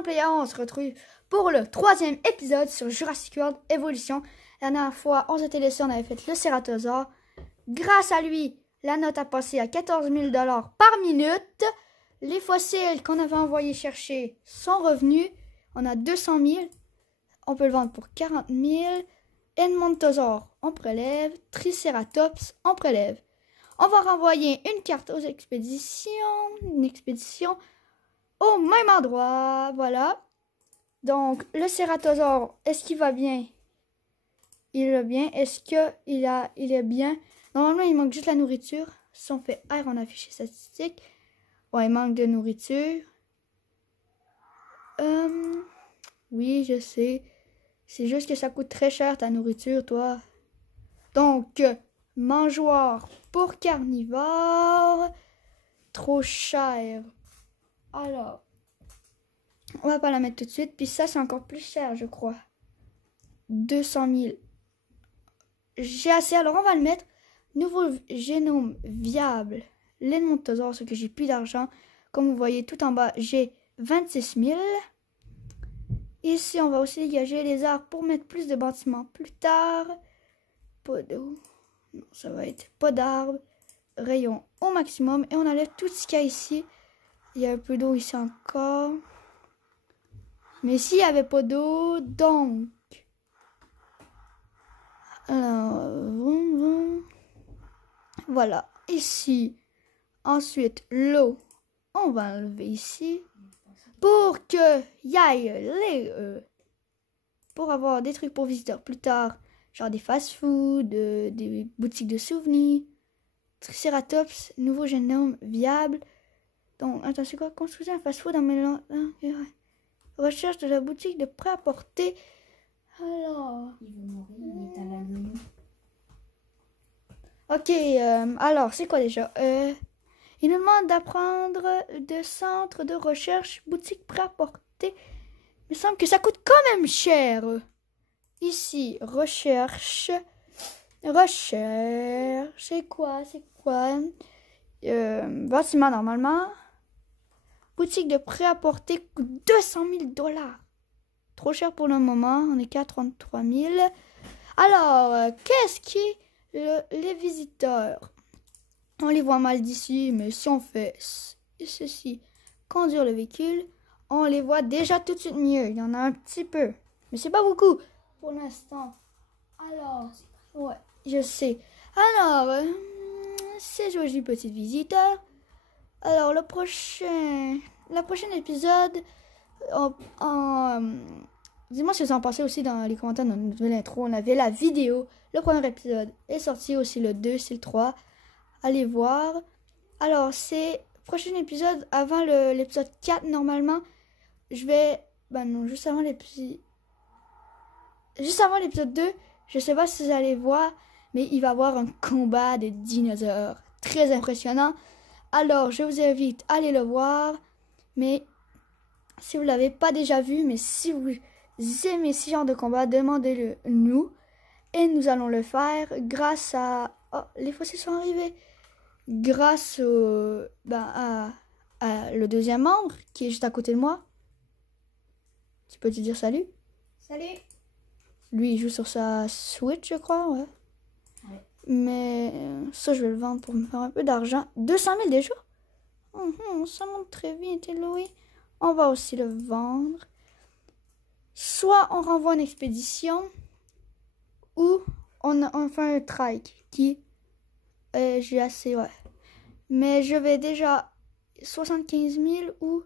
exemple, les on se retrouve pour le 3e épisode sur Jurassic World Evolution. La dernière fois, on s'était laissé, on avait fait le Cératosaure. Grâce à lui, la note a passé à 14 000 $ par minute. Les fossiles qu'on avait envoyés chercher sont revenus. On a 200 000. On peut le vendre pour 40 000. Edmontosaure, on prélève. Triceratops, on prélève. On va renvoyer une carte aux expéditions. Une expédition au même endroit. Voilà. Donc, le Cératosaure, est-ce qu'il va bien? Il va bien. Est-ce qu'il est bien? Normalement, il manque juste la nourriture. Si on fait R, on affiche les statistiques. Ouais, il manque de nourriture. Oui, je sais. C'est juste que ça coûte très cher ta nourriture, toi. Donc, mangeoire pour carnivore. Trop cher. Alors, on va pas la mettre tout de suite. Puis ça, c'est encore plus cher, je crois. 200 000. J'ai assez, alors on va le mettre. Nouveau génome viable. L'Edmontosaure, ce que j'ai plus d'argent. Comme vous voyez tout en bas, j'ai 26 000. Ici, on va aussi dégager les arbres pour mettre plus de bâtiments plus tard. Pas d'eau. Non, ça va être pas d'arbres. Rayon au maximum. Et on enlève tout ce qu'il y a ici. Il y a un peu d'eau ici encore. Mais s'il n'y avait pas d'eau, donc... Alors, voilà. Ici. Ensuite, l'eau. On va enlever ici. Pour que y aille les... pour avoir des trucs pour visiteurs plus tard. Genre des fast-food, des boutiques de souvenirs. Triceratops, nouveau génome viable. Donc, attends, c'est quoi? Construire un fast-food en mélange... Recherche de la boutique de prêt-à-porter. Alors... Il veut mourir, il est à l'agonie. Ok, alors, c'est quoi déjà? Il nous demande d'apprendre de centre de recherche, boutique prêt-à-porter. Il me semble que ça coûte quand même cher. Ici, recherche. Recherche. C'est quoi? Bâtiment normalement. Boutique de prêt-à-porter coûte 200 000 $. Trop cher pour le moment. On est qu'à 33 000. Alors, qu'est-ce qui est les visiteurs? On les voit mal d'ici, mais si on fait ceci, conduire le véhicule, on les voit déjà tout de suite mieux. Il y en a un petit peu, mais c'est pas beaucoup pour l'instant. Alors, ouais, je sais. Alors, c'est joli petit visiteur. Alors, le prochain épisode, dis-moi ce que vous en pensez aussi dans les commentaires de notre nouvelle intro. On avait la vidéo. Le premier épisode est sorti aussi, le 2, c'est le 3. Allez voir. Alors, c'est prochain épisode avant l'épisode 4 normalement. Je vais... Ben non, juste avant l'épisode 2, je sais pas si vous allez voir, mais il va y avoir un combat de dinosaures. Très impressionnant. Alors, je vous invite à aller le voir. Mais si vous l'avez pas déjà vu, mais si vous aimez ce genre de combat, demandez-le nous. Et nous allons le faire grâce à... Oh, les fossiles sont arrivés. Grâce au, à le deuxième membre qui est juste à côté de moi. Tu peux te dire salut? Salut! Lui, il joue sur sa Switch, je crois, ouais. Mais ça, je vais le vendre pour me faire un peu d'argent. 200 000 déjà? Ça monte très vite, Louis. On va aussi le vendre. Soit on renvoie une expédition, ou on fait un trike qui... j'ai assez, ouais. Mais je vais déjà 75 000 ou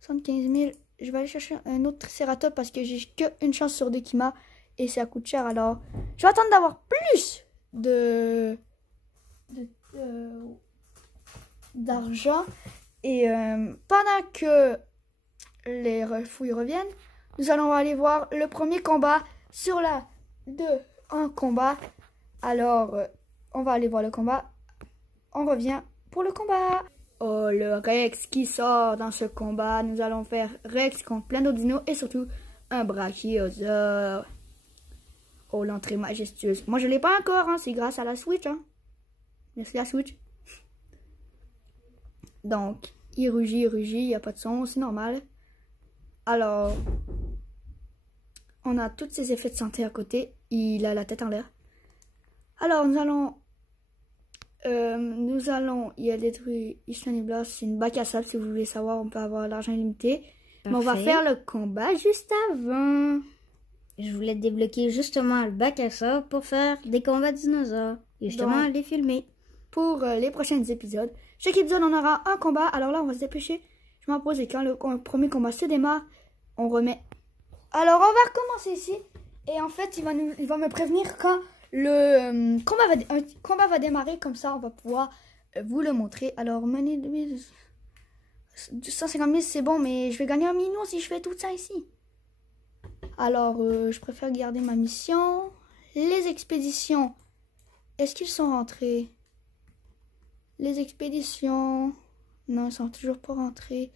75 000. Je vais aller chercher un autre Triceratops parce que j'ai qu'une chance sur 2 qui m'a. Et ça coûte cher. Alors, je vais attendre d'avoir plus d'argent. Et pendant que les fouilles reviennent, nous allons aller voir le premier combat sur la 2 en combat. Alors, on va aller voir le combat. On revient pour le combat. Oh, le Rex qui sort dans ce combat. Nous allons faire Rex contre plein d'autres dinos et surtout un Brachiosaure. Oh, l'entrée majestueuse. Moi, je l'ai pas encore, hein. C'est grâce à la Switch, hein. Merci la Switch. Donc, il rugit, il n'y a pas de son, c'est normal. Alors, on a tous ses effets de santé à côté. Il a la tête en l'air. Alors, nous allons, il a détruit Island Blast. C'est une bac à sable, si vous voulez savoir, on peut avoir l'argent illimité. Mais on va faire le combat juste avant. Je voulais débloquer justement le bac à sable pour faire des combats de dinosaures. Et justement, les filmer. Pour les prochains épisodes. Chaque épisode, on aura un combat. Alors là, on va se dépêcher. Je m'en pose et quand le premier combat se démarre, on remet. Alors, on va recommencer ici. Et en fait, il va me prévenir quand le combat va démarrer. Comme ça, on va pouvoir vous le montrer. Alors, mener 150 000, c'est bon, mais je vais gagner 1 million si je fais tout ça ici. Alors, je préfère garder ma mission. Les expéditions. Est-ce qu'ils sont rentrés? Les expéditions. Non, ils sont toujours pas rentrés.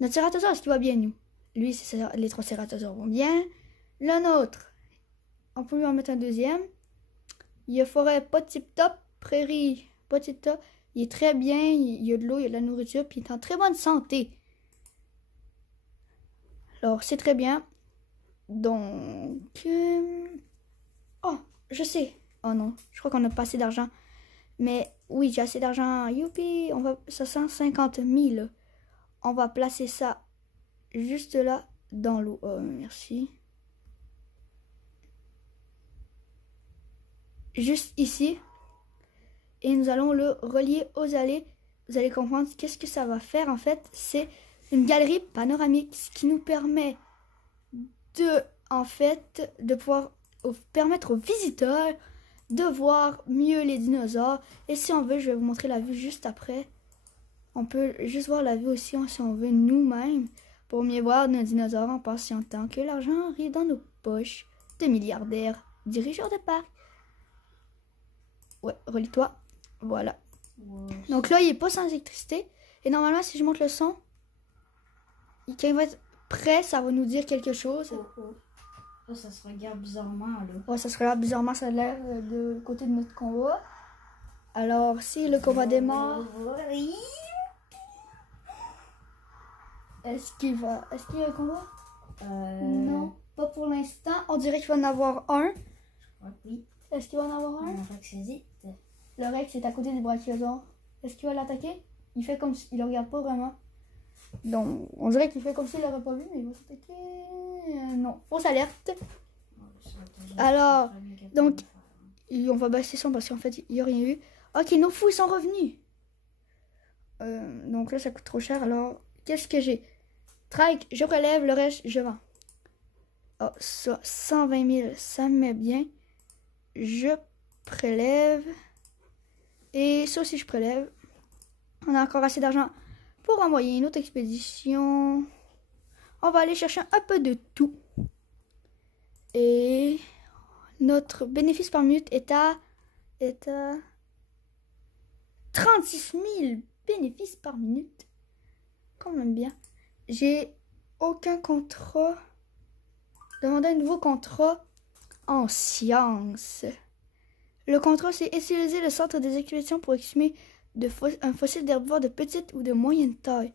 Notre cératosaure, est-ce qu'il va bien, nous? Lui, les 3 cératosaures vont bien. Le nôtre, on peut lui en mettre un deuxième. Il y a forêt, pas tip top. Prairie, pas tip top. Il est très bien. Il y a de l'eau, il y a de la nourriture. Puis il est en très bonne santé. Alors, c'est très bien. Donc... Oh, je sais. Oh non, je crois qu'on n'a pas assez d'argent. Mais oui, j'ai assez d'argent. Youpi, on va 150 000. On va placer ça juste là dans l'eau. Oh, merci. Juste ici. Et nous allons le relier aux allées. Vous allez comprendre qu'est-ce que ça va faire en fait. C'est une galerie panoramique, ce qui nous permet de pouvoir permettre aux visiteurs de voir mieux les dinosaures. Et si on veut, je vais vous montrer la vue juste après. On peut juste voir la vue aussi si on veut nous-mêmes pour mieux voir nos dinosaures en patientant que l'argent arrive dans nos poches de milliardaires dirigeurs de parc. Ouais, relie-toi. Voilà. Wow. Donc là, il n'est pas sans électricité. Et normalement, si je monte le son, quand il va être prêt, ça va nous dire quelque chose. Oh, ça se regarde bizarrement, là. Ouais, ça se regarde bizarrement, ça a l'air de côté de notre combat. Alors, si le combat démarre... Est-ce qu'il y a un combat? Non, pas pour l'instant. On dirait qu'il va en avoir un. Oui. Est-ce qu'il va en avoir un? Le Rex est à côté du brachiosaure. Est-ce qu'il va l'attaquer? Il fait comme s'il ne le regarde pas vraiment. Donc, on dirait qu'il fait comme s'il l'aurait pas vu, mais il va s'attaquer. Non, fausse alerte. Alors, donc, on va baisser son parce qu'en fait, il n'y a rien eu. Ok, nos fous, ils sont revenus. Donc là, ça coûte trop cher. Alors, qu'est-ce que j'ai? Trike, je relève, le reste, je vends. Oh, ça, 120 000, ça me met bien. Je prélève. Et ça aussi, je prélève. On a encore assez d'argent pour envoyer une autre expédition. On va aller chercher un peu de tout. Et notre bénéfice par minute est à 36 000 bénéfices par minute. Quand même bien. J'ai aucun contrat. Demander un nouveau contrat en sciences. Le contrat, c'est utiliser le centre des expéditions pour exhumer un fossile d'herbivore de petite ou de moyenne taille.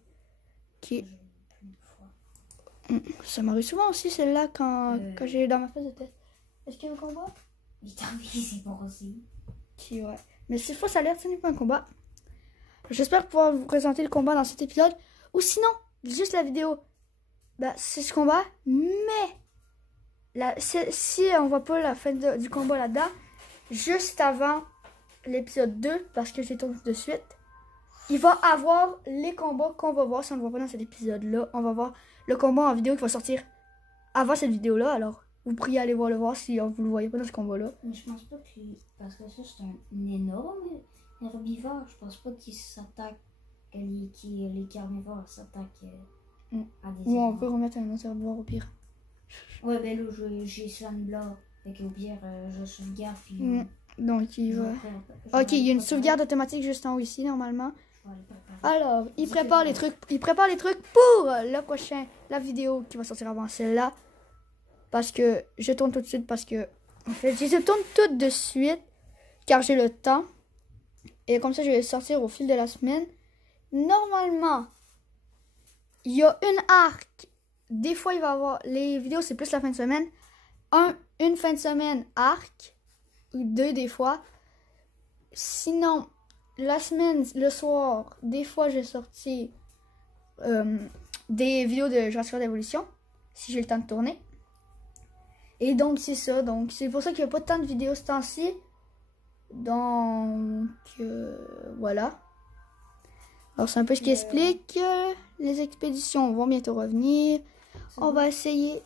Ça m'arrive souvent aussi, celle-là, quand j'ai dans ma phase de test. Est-ce qu'il y a un combat? C'est bon aussi. Ouais. Mais s'il faut, ça a l'air, ce n'est pas un combat. J'espère pouvoir vous présenter le combat dans cet épisode. Ou sinon, juste la vidéo. Bah, c'est ce combat. Mais, si on voit pas la fin du combat là-dedans, juste avant l'épisode 2, parce que j'ai tourné de suite, il va avoir les combats qu'on va voir. Si on ne le voit pas dans cet épisode-là, on va voir le combat en vidéo qui va sortir avant cette vidéo-là. Alors, vous pourriez aller le voir si vous le voyez pas dans ce combat-là. Mais je pense pas que... Parce que ça, c'est un énorme herbivore. Je pense pas qu'il s'attaque... Les carnivores s'attaquent à des... Ou on peut remettre un autre herbivore au pire. Ouais, ben là, j'ai Sandblock. Fait qu'au pire, je sauvegarde. Puis... Donc, il va... Ok, il y a une sauvegarde automatique juste en haut ici, normalement. Alors, il prépare les trucs. Il prépare les trucs pour la vidéo qui va sortir avant celle-là. Parce que je tourne tout de suite. Parce que, en fait, je tourne tout de suite. Car j'ai le temps. Et comme ça, je vais sortir au fil de la semaine. Normalement, il y a une arc des fois, il va y avoir... Les vidéos, c'est plus la fin de semaine. Une fin de semaine arc. Ou 2 des fois. Sinon, la semaine, le soir, des fois, j'ai sorti des vidéos de Jurassic World Evolution. Si j'ai le temps de tourner. Et donc, c'est ça. Donc, c'est pour ça qu'il n'y a pas tant de vidéos ce temps-ci. Donc, voilà. Alors, c'est un peu ce qui explique. Les expéditions vont bientôt revenir. On va essayer.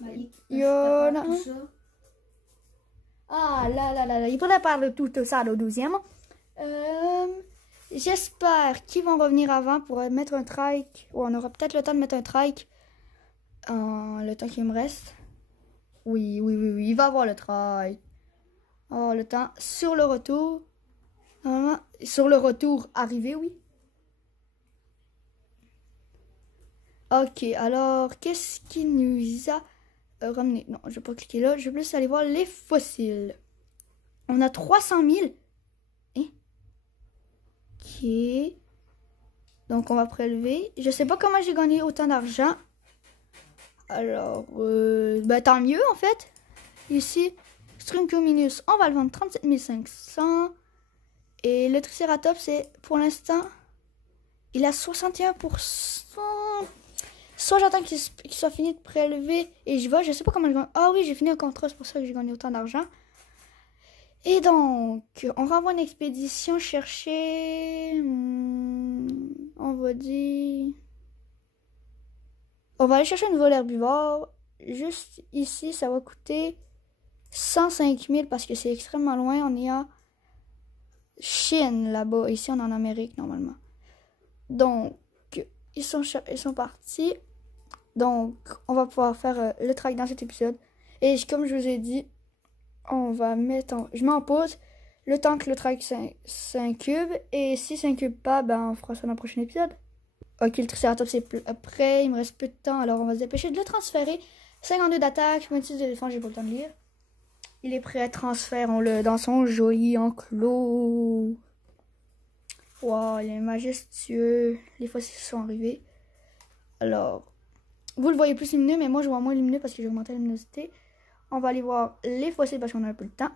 Ah là. Il faudrait parler de tout ça le 12e. J'espère qu'ils vont revenir avant pour mettre un trike. Ou on aura peut-être le temps de mettre un trike. Le temps qu'il me reste. Oui. Il va avoir le trike. Oh, le temps sur le retour. Normalement, sur le retour arrivé, oui. Ok, alors, qu'est-ce qui nous a ramené? Non, je vais pas cliquer là. Je vais plus aller voir les fossiles. On a 300 000. Ok. Donc, on va prélever. Je sais pas comment j'ai gagné autant d'argent. Alors, tant mieux, en fait. Ici, Struncominus, on va le vendre 37 500. Et le Triceratops, c'est pour l'instant, il a 61%. Soit j'attends qu'il soit fini de prélever et je vais, je sais pas comment je gagne. Ah oui, j'ai fini un contrat, c'est pour ça que j'ai gagné autant d'argent. Et donc, on renvoie une expédition chercher, on va dire, on va aller chercher un nouveau herbivore. Juste ici, ça va coûter 105 000 parce que c'est extrêmement loin. On est à Chine là-bas. Ici, on est en Amérique normalement. Donc, ils sont partis. Donc, on va pouvoir faire le track dans cet épisode. Et comme je vous ai dit, on va mettre je mets en pause le temps que le track s'incube. Et si ça incube pas, on fera ça dans le prochain épisode. Ok, le Triceratops est prêt. Il me reste peu de temps. Alors, on va se dépêcher de le transférer. 52 d'attaque, 26 de défense, j'ai pas le temps de lire. Il est prêt à transférer dans son joli enclos. Wow, il est majestueux. Les fossiles sont arrivés. Alors, vous le voyez plus lumineux, mais moi je vois moins lumineux parce que j'ai augmenté la luminosité. On va aller voir les fossiles parce qu'on a un peu de temps.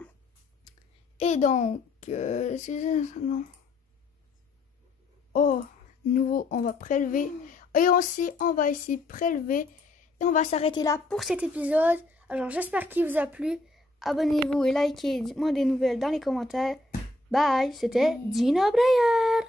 Et donc, non. Oh, nouveau, on va prélever. Et aussi, on va ici prélever. Et on va s'arrêter là pour cet épisode. Alors, j'espère qu'il vous a plu. Abonnez-vous et likez. Dites-moi des nouvelles dans les commentaires. Bye, c'était Dino Brian.